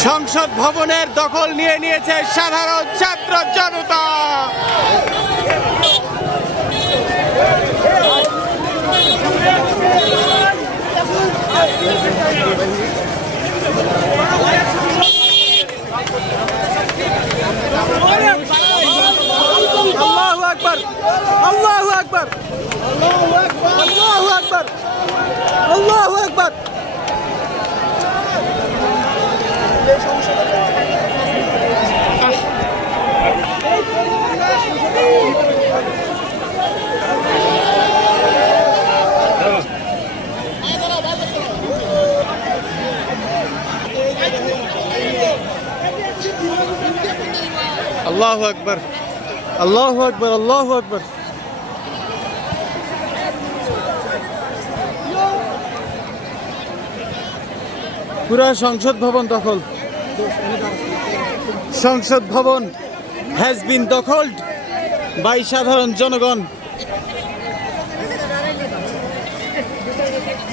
সংসদ ভবনের দখল নিয়ে নিয়েছে সাধারণ ছাত্র জনতা। আল্লাহু আকবার, আল্লাহু আকবার, আল্লাহু আকবার, আল্লাহু আকবার। আল্লাহু আকবার, আল্লাহু আকবার, আল্লাহু আকবার। পুরা সংসদ ভবন দখল। সংসদ ভবন has been দখলড by সাধারণ জনগণ।